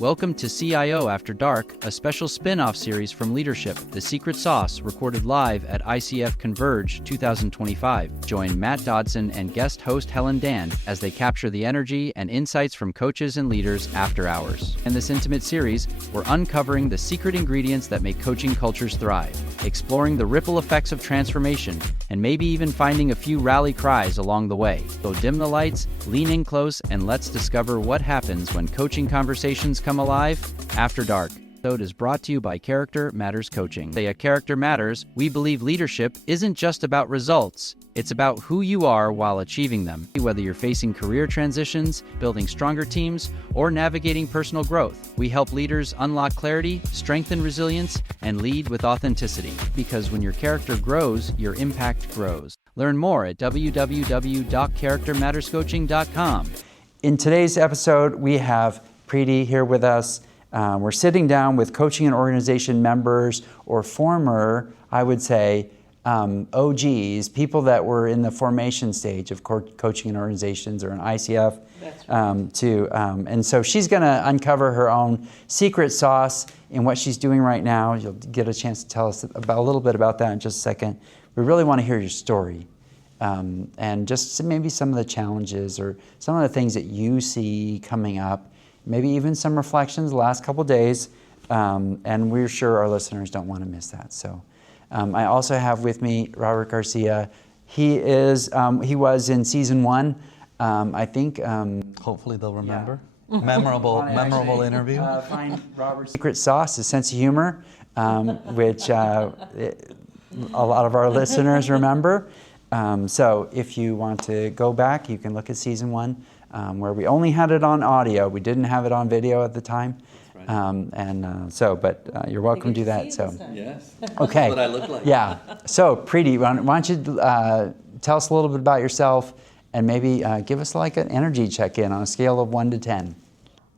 Welcome to CIO After Dark, a special spin-off series from Leadership, The Secret Sauce, recorded live at ICF Converge 2025. Join Matt Dodson and guest host Helen Dan as they capture the energy and insights from coaches and leaders after hours. In this intimate series, we're uncovering the secret ingredients that make coaching cultures thrive, exploring the ripple effects of transformation, and maybe even finding a few rally cries along the way. So dim the lights, lean in close, and let's discover what happens when coaching conversations come alive after dark. This episode is brought to you by Character Matters Coaching. At Character Matters, we believe leadership isn't just about results. It's about who you are while achieving them. Whether you're facing career transitions, building stronger teams, or navigating personal growth, we help leaders unlock clarity, strengthen resilience, and lead with authenticity. Because when your character grows, your impact grows. Learn more at www.charactermatterscoaching.com. In today's episode, we have Preeti here with us. We're sitting down with coaching and organization members, or former, I would say, OGs, people that were in the formation stage of coaching and organizations, or an ICF. That's right. And so she's going to uncover her own secret sauce in what she's doing right now. You'll get a chance to tell us a little bit about that in just a second. We really want to hear your story. And just maybe some of the challenges or some of the things that you see coming up, maybe even some reflections the last couple days, and we're sure our listeners don't want to miss that. So I also have with me Robert Garcia. He was in season 1, I think. Hopefully they'll remember. Yeah. Memorable interview. Find Robert's secret sauce, his sense of humor, which a lot of our listeners remember. So if you want to go back, you can look at season 1, where we only had it on audio. We didn't have it on video at the time. That's right. But you're welcome to do that. So Yes. okay. What I look like. Yeah. So Preeti, why don't you tell us a little bit about yourself, and maybe give us like an energy check-in on a scale of 1 to 10.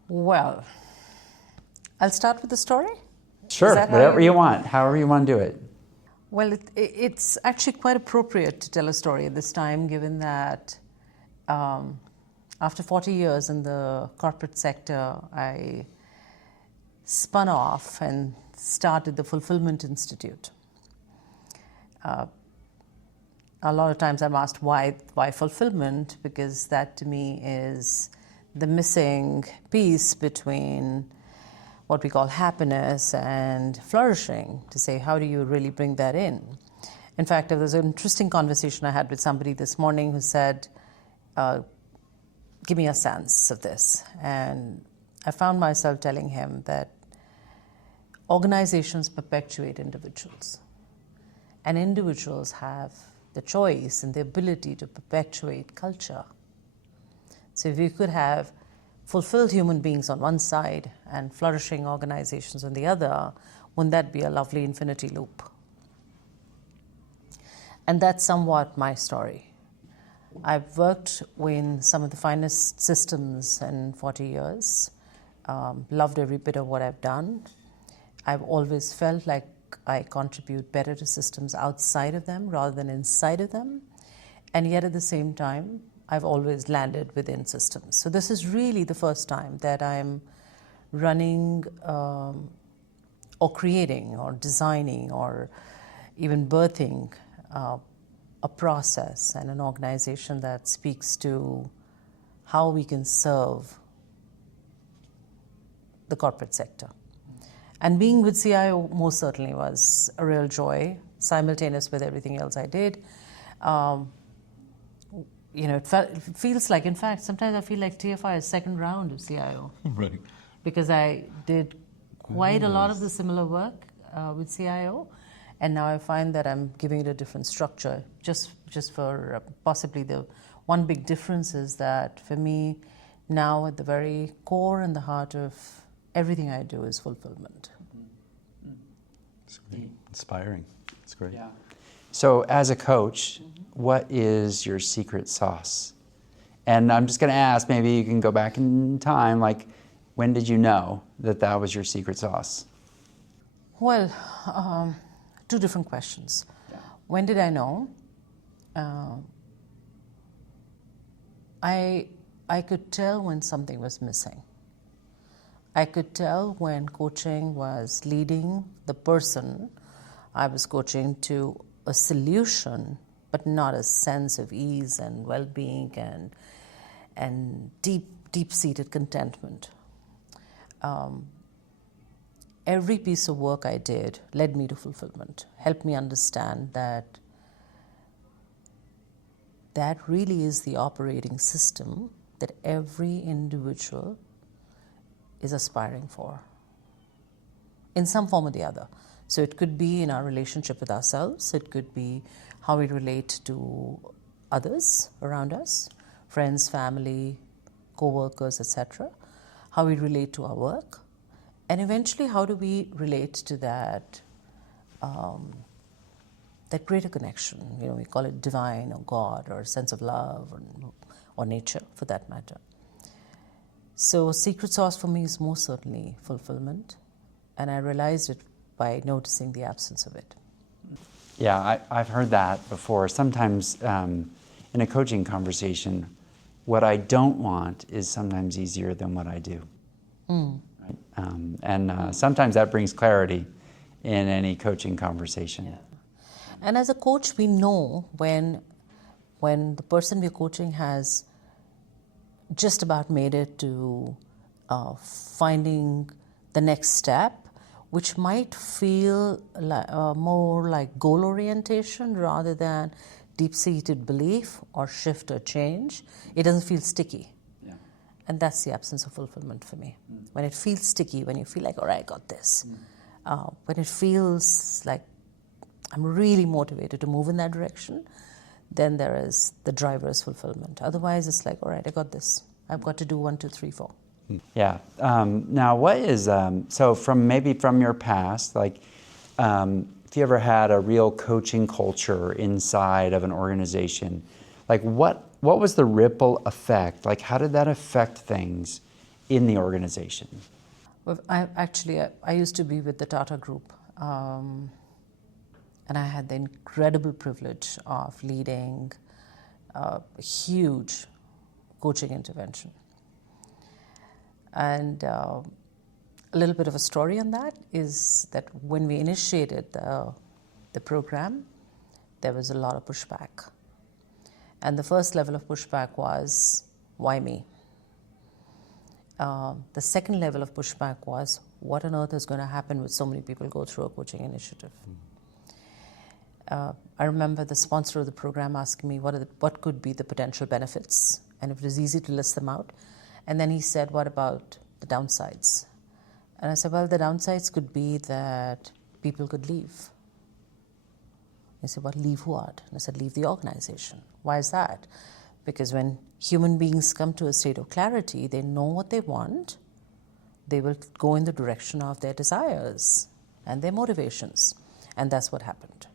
Well, I'll start with the story. Sure, whatever you want, however you want to do it. Well, it's actually quite appropriate to tell a story at this time, given that after 40 years in the corporate sector, I spun off and started the Fulfillment Institute. A lot of times I'm asked why fulfillment, because that to me is the missing piece between what we call happiness and flourishing, to say, how do you really bring that in? In fact, there was an interesting conversation I had with somebody this morning who said, give me a sense of this. And I found myself telling him that organizations perpetuate individuals. And individuals have the choice and the ability to perpetuate culture. So if you could have fulfilled human beings on one side and flourishing organizations on the other, wouldn't that be a lovely infinity loop? And that's somewhat my story. I've worked in some of the finest systems in 40 years, loved every bit of what I've done. I've always felt like I contribute better to systems outside of them rather than inside of them. And yet at the same time, I've always landed within systems. So this is really the first time that I'm running or creating or designing or even birthing a process and an organization that speaks to how we can serve the corporate sector. And being with CIO most certainly was a real joy, simultaneous with everything else I did. It feels like, in fact, sometimes I feel like TFI is second round of CIO. Right. Because I did quite a lot of the similar work with CIO, and now I find that I'm giving it a different structure. Just for possibly the one big difference is that for me, now at the very core and the heart of everything I do is fulfillment. It's great. Inspiring. It's great. Yeah. So as a coach, what is your secret sauce? And I'm just going to ask, maybe you can go back in time, like when did you know that was your secret sauce? Well, 2 different questions. Yeah. When did I know? I could tell when something was missing. I could tell when coaching was leading the person I was coaching to a solution, but not a sense of ease and well-being and deep-seated contentment. Every piece of work I did led me to fulfillment, helped me understand that that really is the operating system that every individual is aspiring for in some form or the other. So it could be in our relationship with ourselves, it could be how we relate to others around us, friends, family, co-workers, etc., how we relate to our work, and eventually how do we relate to that that greater connection. We call it divine or God or sense of love or nature for that matter. So secret sauce for me is most certainly fulfillment, and I realized it by noticing the absence of it. Yeah, I've heard that before. Sometimes in a coaching conversation, what I don't want is sometimes easier than what I do. Right? Sometimes that brings clarity in any coaching conversation. Yeah. And as a coach, we know when the person we're coaching has just about made it to finding the next step, which might feel more like goal orientation rather than deep-seated belief or shift or change. It doesn't feel sticky. Yeah. And that's the absence of fulfillment for me. When it feels sticky, when you feel like, all right, I got this. When it feels like I'm really motivated to move in that direction, then there is the driver's fulfillment. Otherwise, it's like, all right, I got this. I've got to do 1, 2, 3, 4. Yeah. Now, what is so from your past, like, if you ever had a real coaching culture inside of an organization, like what was the ripple effect? Like, how did that affect things in the organization? Well, I used to be with the Tata Group. And I had the incredible privilege of leading a huge coaching intervention. And a little bit of a story on that is that when we initiated the program, there was a lot of pushback. And the first level of pushback was, why me? The second level of pushback was, what on earth is going to happen with so many people go through a coaching initiative? I remember the sponsor of the program asking me what could be the potential benefits, and it was easy to list them out. And then he said, what about the downsides? And I said, well, the downsides could be that people could leave. He said, well, leave what? And I said, leave the organization. Why is that? Because when human beings come to a state of clarity, they know what they want, they will go in the direction of their desires and their motivations. And that's what happened.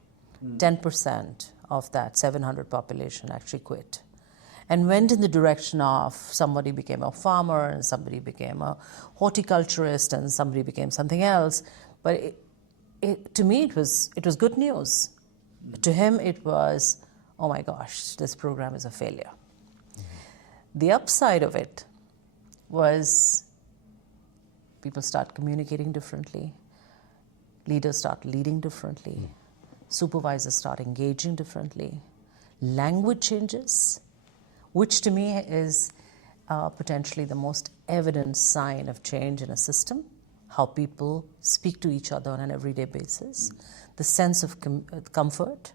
10% of that 700 population actually quit and went in the direction of somebody became a farmer and somebody became a horticulturist and somebody became something else. But to me, it was good news. To him, it was, oh my gosh, this program is a failure. The upside of it was people start communicating differently, leaders start leading differently, supervisors start engaging differently, language changes, which to me is potentially the most evident sign of change in a system, how people speak to each other on an everyday basis, the sense of comfort,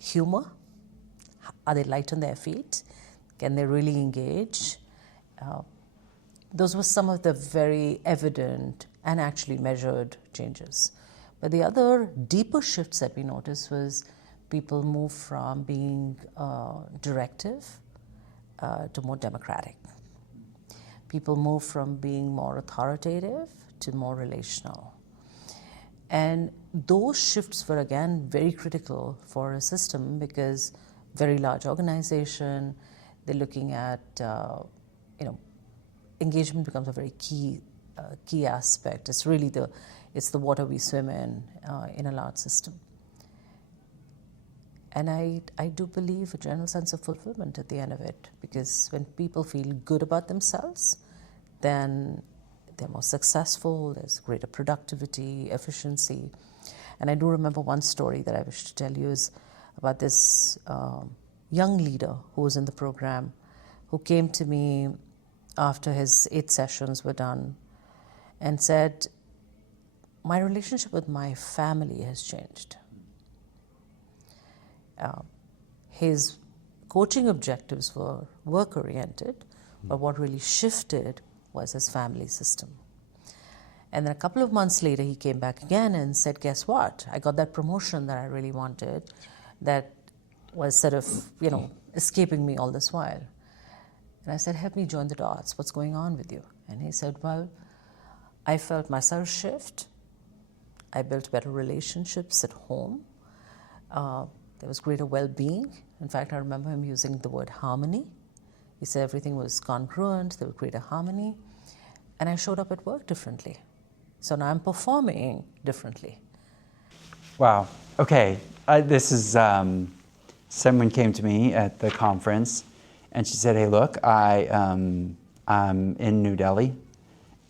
humor, are they light on their feet, can they really engage? Those were some of the very evident and actually measured changes. But the other deeper shifts that we noticed was people move from being directive to more democratic. People move from being more authoritative to more relational. And those shifts were, again, very critical for a system because very large organization, they're looking at, engagement becomes a very key aspect. It's really it's the water we swim in a large system. And I do believe a general sense of fulfillment at the end of it, because when people feel good about themselves, then they're more successful, there's greater productivity, efficiency. And I do remember one story that I wish to tell you is about this young leader who was in the program, who came to me after his 8 sessions were done and said, my relationship with my family has changed. His coaching objectives were work-oriented, but what really shifted was his family system. And then a couple of months later, he came back again and said, guess what? I got that promotion that I really wanted that was sort of, escaping me all this while. And I said, help me join the dots. What's going on with you? And he said, well, I felt myself shift. I built better relationships at home. There was greater well-being. In fact, I remember him using the word harmony. He said everything was congruent, there was greater harmony. And I showed up at work differently. So now I'm performing differently. Wow. Okay. This is someone came to me at the conference, and she said, "Hey, look, I'm in New Delhi,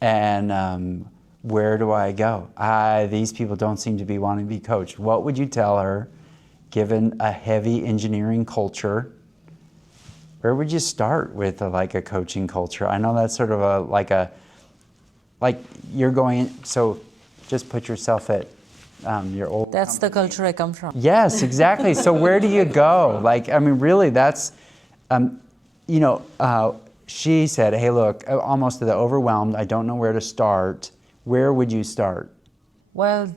and where do I go? These people don't seem to be wanting to be coached. What would you tell her, given a heavy engineering culture? Where would you start with a coaching culture? I know that's sort of like you're going. So, just put yourself at your old. That's the culture I come from. Yes, exactly. So where do you go? Really, that's, she said, hey, look, almost to the overwhelmed. I don't know where to start. Where would you start? Well,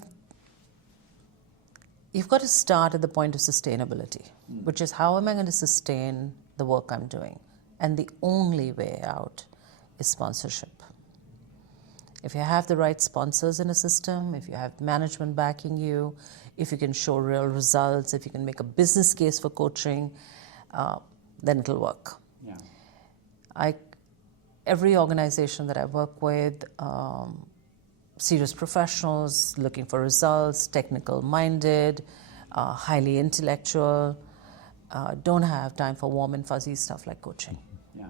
you've got to start at the point of sustainability, which is how am I going to sustain the work I'm doing? And the only way out is sponsorship. If you have the right sponsors in a system, if you have management backing you, if you can show real results, if you can make a business case for coaching, then it'll work. Yeah. Every organization that I work with, serious professionals looking for results, technical-minded, highly intellectual, don't have time for warm and fuzzy stuff like coaching. Yeah.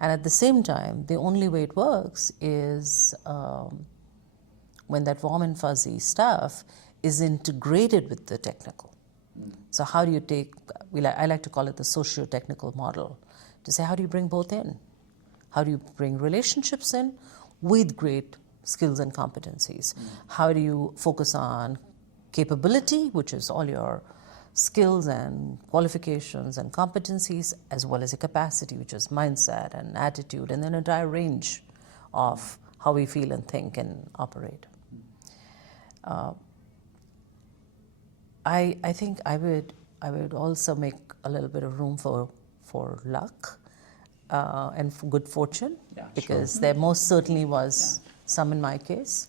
And at the same time, the only way it works is when that warm and fuzzy stuff is integrated with the technical. So how do you take, I like to call it the socio-technical model, to say how do you bring both in? How do you bring relationships in with great skills and competencies? How do you focus on capability, which is all your skills and qualifications and competencies, as well as a capacity, which is mindset and attitude, and then a entire range of how we feel and think and operate. I think I would also make a little bit of room for luck and for good fortune, because there most certainly was some in my case.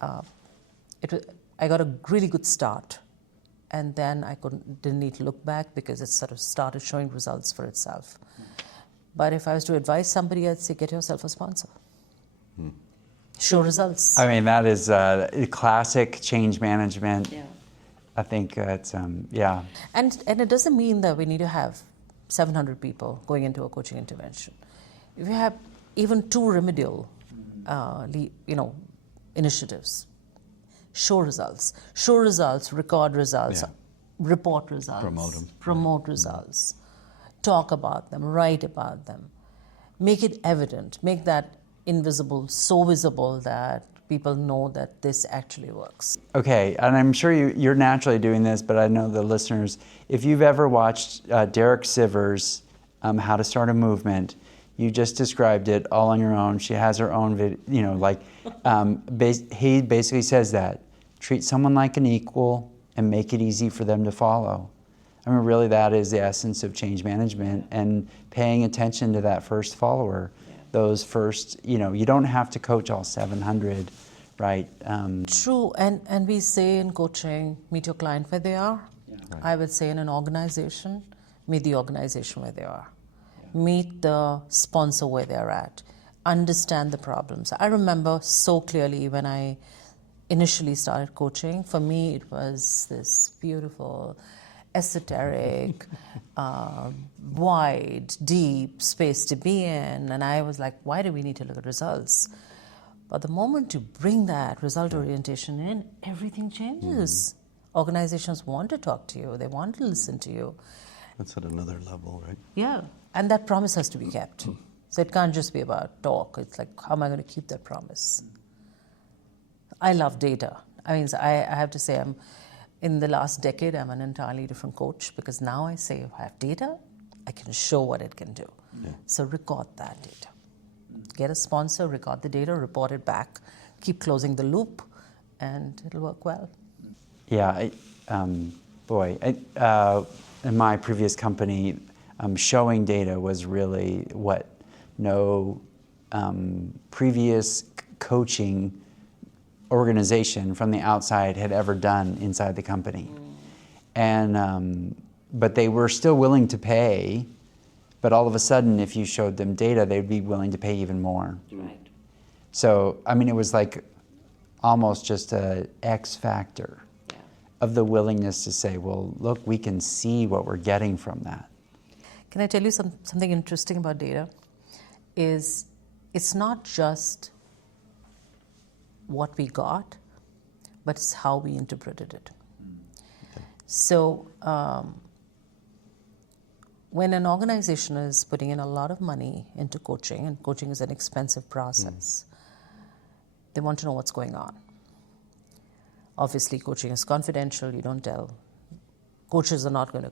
I got a really good start. And then I didn't need to look back because it sort of started showing results for itself. But if I was to advise somebody, I'd say get yourself a sponsor. Show results. That is classic change management. Yeah. I think it's, And it doesn't mean that we need to have 700 people going into a coaching intervention. If you have even 2 remedial, initiatives, show results, record results, report results, promote results, talk about them, write about them, make it evident, make that invisible so visible that people know that this actually works. Okay, and I'm sure you're naturally doing this, but I know the listeners, if you've ever watched Derek Sivers' How to Start a Movement, you just described it all on your own. She has her own video, he basically says that. Treat someone like an equal and make it easy for them to follow. Really that is the essence of change management, and paying attention to that first follower. Those first, you don't have to coach all 700, right? True, and we say in coaching, meet your client where they are. Yeah. Right. I would say in an organization, meet the organization where they are. Yeah. Meet the sponsor where they're at. Understand the problems. I remember so clearly when I initially started coaching, for me it was this beautiful esoteric, wide, deep space to be in. And I was like, why do we need to look at results? But the moment you bring that result orientation in, everything changes. Organizations want to talk to you. They want to listen to you. That's at another level, right? Yeah. And that promise has to be kept. So it can't just be about talk. It's like, how am I going to keep that promise? I love data. I mean, I have to say, in the last decade, I'm an entirely different coach, because now I say, if I have data, I can show what it can do. Yeah. So record that data. Get a sponsor, record the data, report it back, keep closing the loop, and it'll work well. Yeah, in my previous company, showing data was really what no previous coaching organization from the outside had ever done inside the company. And but they were still willing to pay, but all of a sudden, if you showed them data, they'd be willing to pay even more. Right. So, I mean, it was like almost just a X factor of the willingness to say, well, look, we can see what we're getting from that. Can I tell you something interesting about data? Is it's not just what we got, but it's how we interpreted it. Okay. So when an organization is putting in a lot of money into coaching, and coaching is an expensive process, they want to know what's going on. Obviously, coaching is confidential. You don't tell. Coaches are not going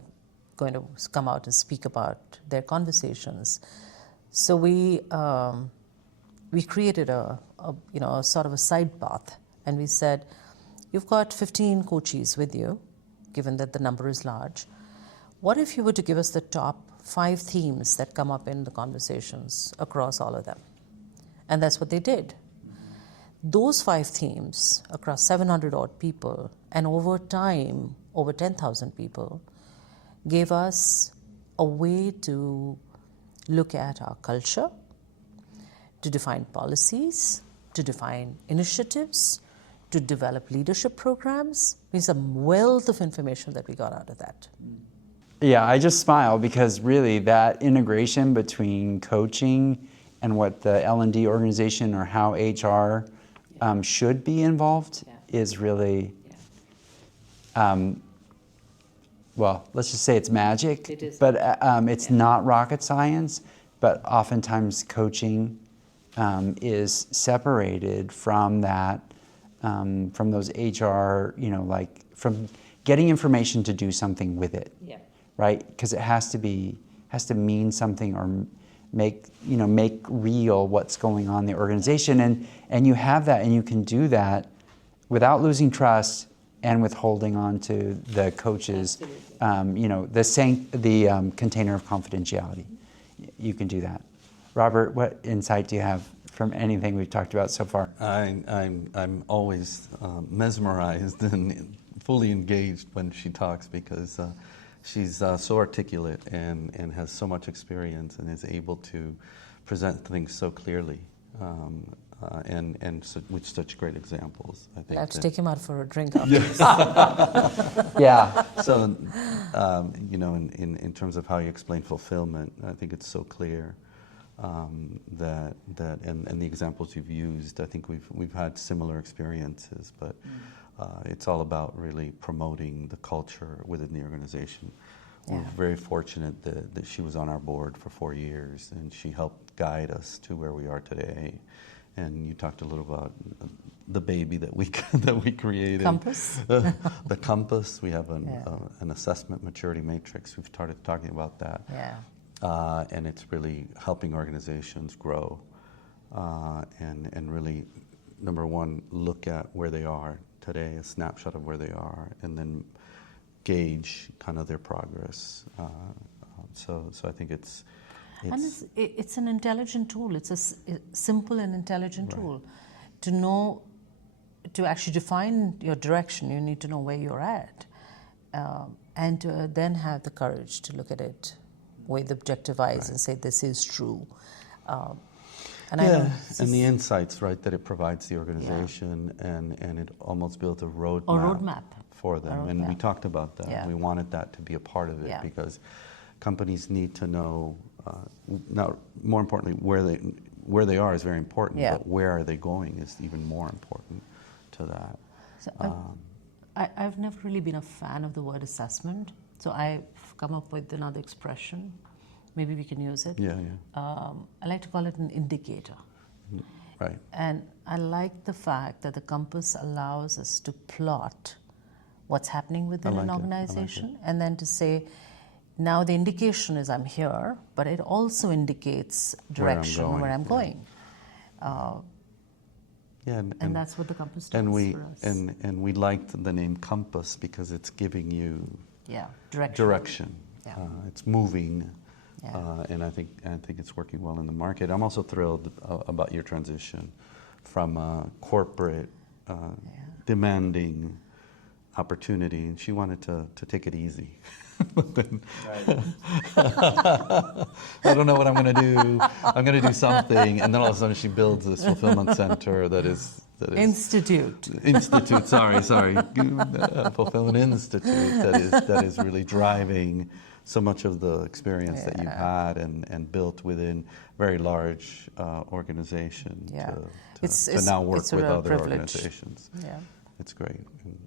to come out and speak about their conversations. So we created a sort of a side path, and we said, you've got 15 coaches with you, given that the number is large. What if you were to give us the top 5 themes that come up in the conversations across all of them? And that's what they did. Those 5 themes across 700 odd people, and over time, over 10,000 people, gave us a way to look at our culture, to define policies, to define initiatives, to develop leadership programs. There's a wealth of information that we got out of that. Yeah, I just smile because really that integration between coaching and what the L&D organization or how HR should be involved is really, well, let's just say it's magic. It is. But it's not rocket science, but oftentimes coaching is separated from that, from those HR, like from getting information to do something with it. Yeah. Right? Because it has to mean something or make real what's going on in the organization, and you have that, and you can do that without losing trust and with holding on to the coach's, the container of confidentiality. You can do that. Robert, what insight do you have from anything we've talked about so far? I'm always mesmerized and fully engaged when she talks, because she's so articulate and has so much experience and is able to present things so clearly, and so, with such great examples. I think I have to take him out for a drink after this. Yeah. So, in terms of how you explain fulfillment, I think it's so clear that and the examples you've used, I think we've had similar experiences, but it's all about really promoting the culture within the organization. Yeah. We're very fortunate that she was on our board for 4 years, and she helped guide us to where we are today. And you talked a little about the baby that we created. Compass? The compass. We have an assessment maturity matrix. We've started talking about that. Yeah. And it's really helping organizations grow and really, number one, look at where they are today, a snapshot of where they are, and then gauge kind of their progress. So I think it's an intelligent tool. It's a simple and intelligent tool. To know, to actually define your direction, you need to know where you're at, and to then have the courage to look at it with objective eyes and say, this is true. And I know and the insights, right, that it provides the organization, and it almost built a roadmap for them. And we talked about that. Yeah. We wanted that to be a part of it because companies need to know, now, more importantly, where they are is very important, but where are they going is even more important to that. So I've never really been a fan of the word assessment, so I've come up with another expression. Maybe we can use it. I like to call it an indicator. Right. And I like the fact that the compass allows us to plot what's happening within an organization, and then to say, now the indication is I'm here, but it also indicates direction, where I'm going. And that's what the compass does for us. And we liked the name compass because it's giving you direction. It's moving. And I think it's working well in the market. I'm also thrilled about your transition from a corporate, demanding opportunity, and she wanted to take it easy. I don't know what I'm going to do. I'm going to do something, and then all of a sudden she builds this fulfillment center that is Institute. Sorry, fulfillment institute that is really driving so much of the experience that you've had and built within very large organization to now work with other organizations. It's great. And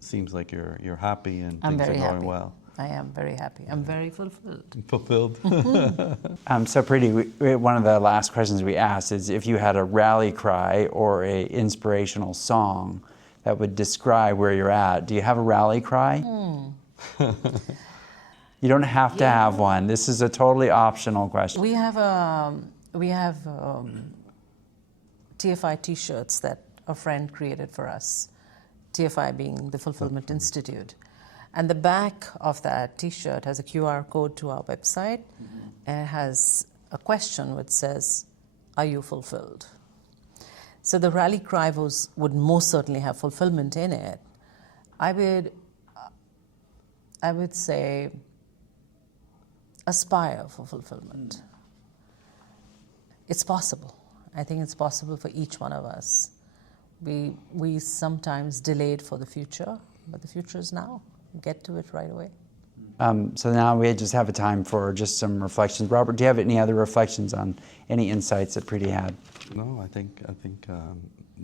seems like you're happy and things are going well. I am very happy. I'm very fulfilled. So Preeti, one of the last questions we asked is if you had a rally cry or a inspirational song that would describe where you're at. Do you have a rally cry? You don't have to have one. This is a totally optional question. We have TFI T-shirts that a friend created for us. TFI being the Fulfillment Institute. And the back of that T-shirt has a QR code to our website, and it has a question which says, "Are you fulfilled?" So the rally cry would most certainly have fulfillment in it. I would say, aspire for fulfillment. It's possible. I think it's possible for each one of us. We sometimes delay it for the future, but the future is now. Get to it right away. So now we just have a time for just some reflections. Robert, do you have any other reflections on any insights that Preeti had? No, I think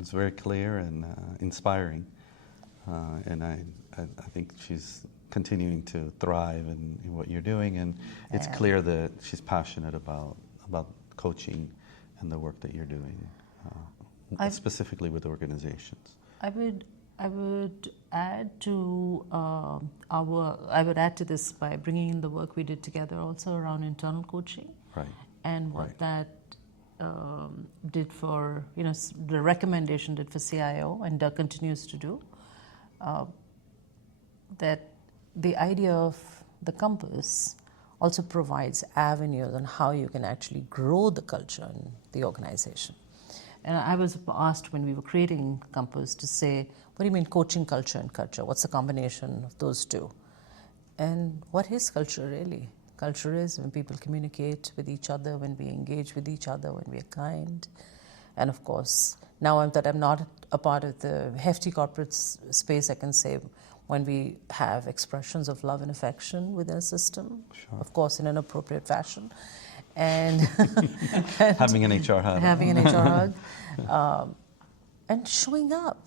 it's very clear and inspiring, and I think she's continuing to thrive in what you're doing, and it's clear that she's passionate about coaching and the work that you're doing, specifically with organizations. I would add to this by bringing in the work we did together also around internal coaching, and what that did for the recommendation did for CIO and continues to do. That the idea of the compass also provides avenues on how you can actually grow the culture in the organization. And I was asked when we were creating Compass to say, what do you mean coaching culture and culture? What's the combination of those two? And what is culture really? Culture is when people communicate with each other, when we engage with each other, when we are kind. And of course, now that I'm not a part of the hefty corporate space, I can say when we have expressions of love and affection within a system, of course in an appropriate fashion. And having an HR hug. And showing up.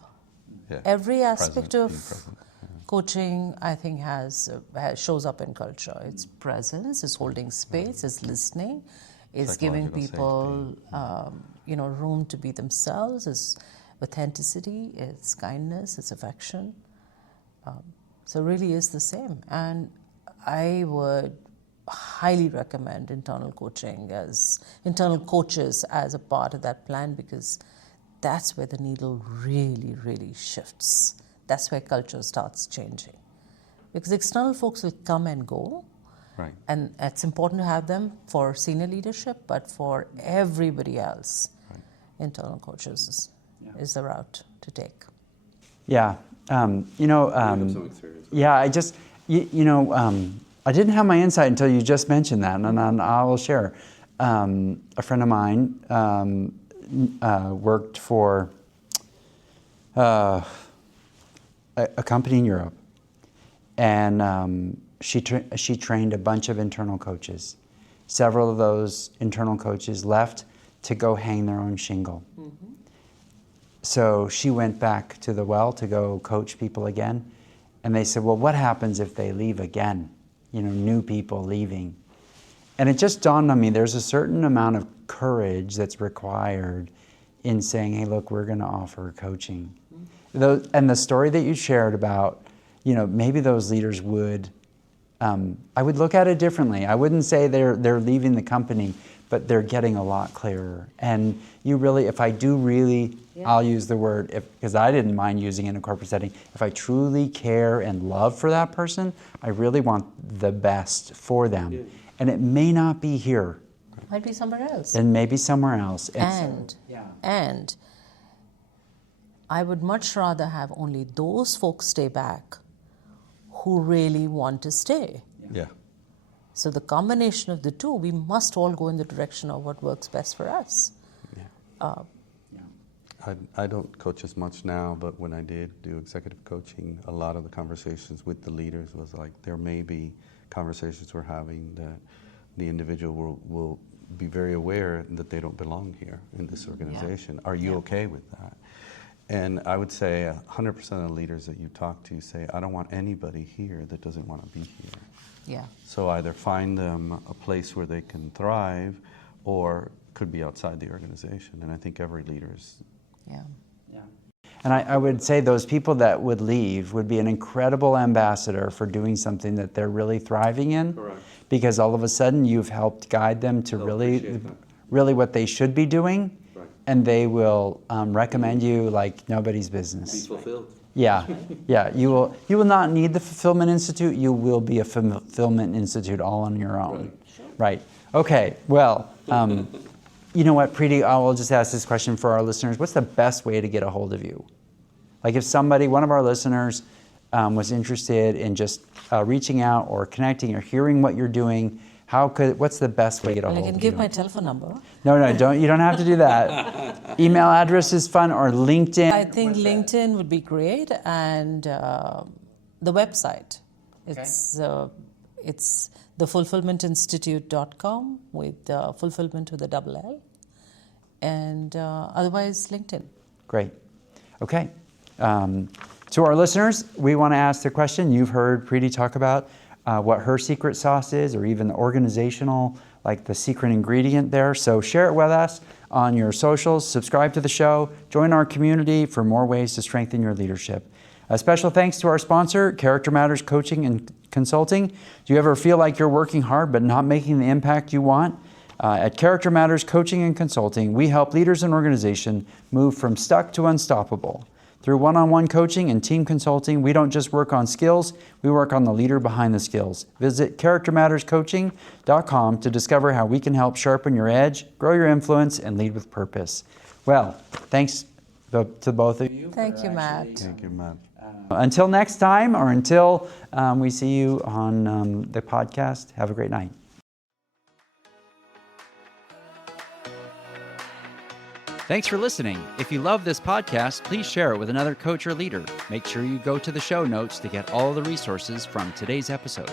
Every aspect of coaching, I think, shows up in culture. It's presence, it's holding space, it's listening, it's giving people room to be themselves, it's authenticity, it's kindness, it's affection. So really is the same. And I would highly recommend internal coaches as a part of that plan, because that's where the needle really, really shifts. That's where culture starts changing. Because external folks will come and go, and it's important to have them for senior leadership, but for everybody else, internal coaches is the route to take. I didn't have my insight until you just mentioned that, and I will share. a friend of mine worked for a company in Europe, and she trained a bunch of internal coaches. Several of those internal coaches left to go hang their own shingle. Mm-hmm. So she went back to the well to go coach people again, and they said, well, what happens if they leave again? New people leaving. And it just dawned on me, there's a certain amount of courage that's required in saying, hey, look, we're going to offer coaching. Mm-hmm. And the story that you shared about, maybe those leaders would, I would look at it differently. I wouldn't say they're leaving the company, but they're getting a lot clearer. And you really, if I do really, I'll use the word, because I didn't mind using it in a corporate setting, if I truly care and love for that person, I really want the best for them. Yeah. And it may not be here. Might be somewhere else. And maybe somewhere else. And I would much rather have only those folks stay back who really want to stay. Yeah. So the combination of the two, we must all go in the direction of what works best for us. Yeah. I don't coach as much now, but when I did do executive coaching, a lot of the conversations with the leaders was like, there may be conversations we're having that the individual will be very aware that they don't belong here in this organization. Yeah. Are you okay with that? And I would say 100% of the leaders that you talk to say, I don't want anybody here that doesn't want to be here. Yeah. So either find them a place where they can thrive, or could be outside the organization. And I think every leader is. Yeah. And I would say those people that would leave would be an incredible ambassador for doing something that they're really thriving in. Correct. Because all of a sudden you've helped guide them to really what they should be doing. Right. And they will recommend you like nobody's business. Be fulfilled. Yeah. You will not need the Fulfillment Institute. You will be a Fulfillment Institute all on your own. Right. Okay. Well, you know what, Preeti, I will just ask this question for our listeners. What's the best way to get a hold of you? Like if somebody, one of our listeners, was interested in just reaching out or connecting or hearing what you're doing, what's the best way to get a hold of you? I can give my telephone number. No, don't. You don't have to do that. Email address is fun, or LinkedIn. I think LinkedIn would be great, and the website. It's thefulfillmentinstitute.com with fulfillment with a double L, and otherwise LinkedIn. Great. Okay. To our listeners, we want to ask the question. You've heard Preeti talk about what her secret sauce is, or even the organizational, like the secret ingredient there. So share it with us on your socials, subscribe to the show, join our community for more ways to strengthen your leadership. A special thanks to our sponsor, Character Matters Coaching and Consulting. Do you ever feel like you're working hard but not making the impact you want? At Character Matters Coaching and Consulting, we help leaders and organizations move from stuck to unstoppable. Through one-on-one coaching and team consulting, we don't just work on skills, we work on the leader behind the skills. Visit charactermatterscoaching.com to discover how we can help sharpen your edge, grow your influence, and lead with purpose. Well, thanks to both of you. Thank you, Matt. Thank you, Matt. Until next time, or until we see you on the podcast, have a great night. Thanks for listening. If you love this podcast, please share it with another coach or leader. Make sure you go to the show notes to get all the resources from today's episode.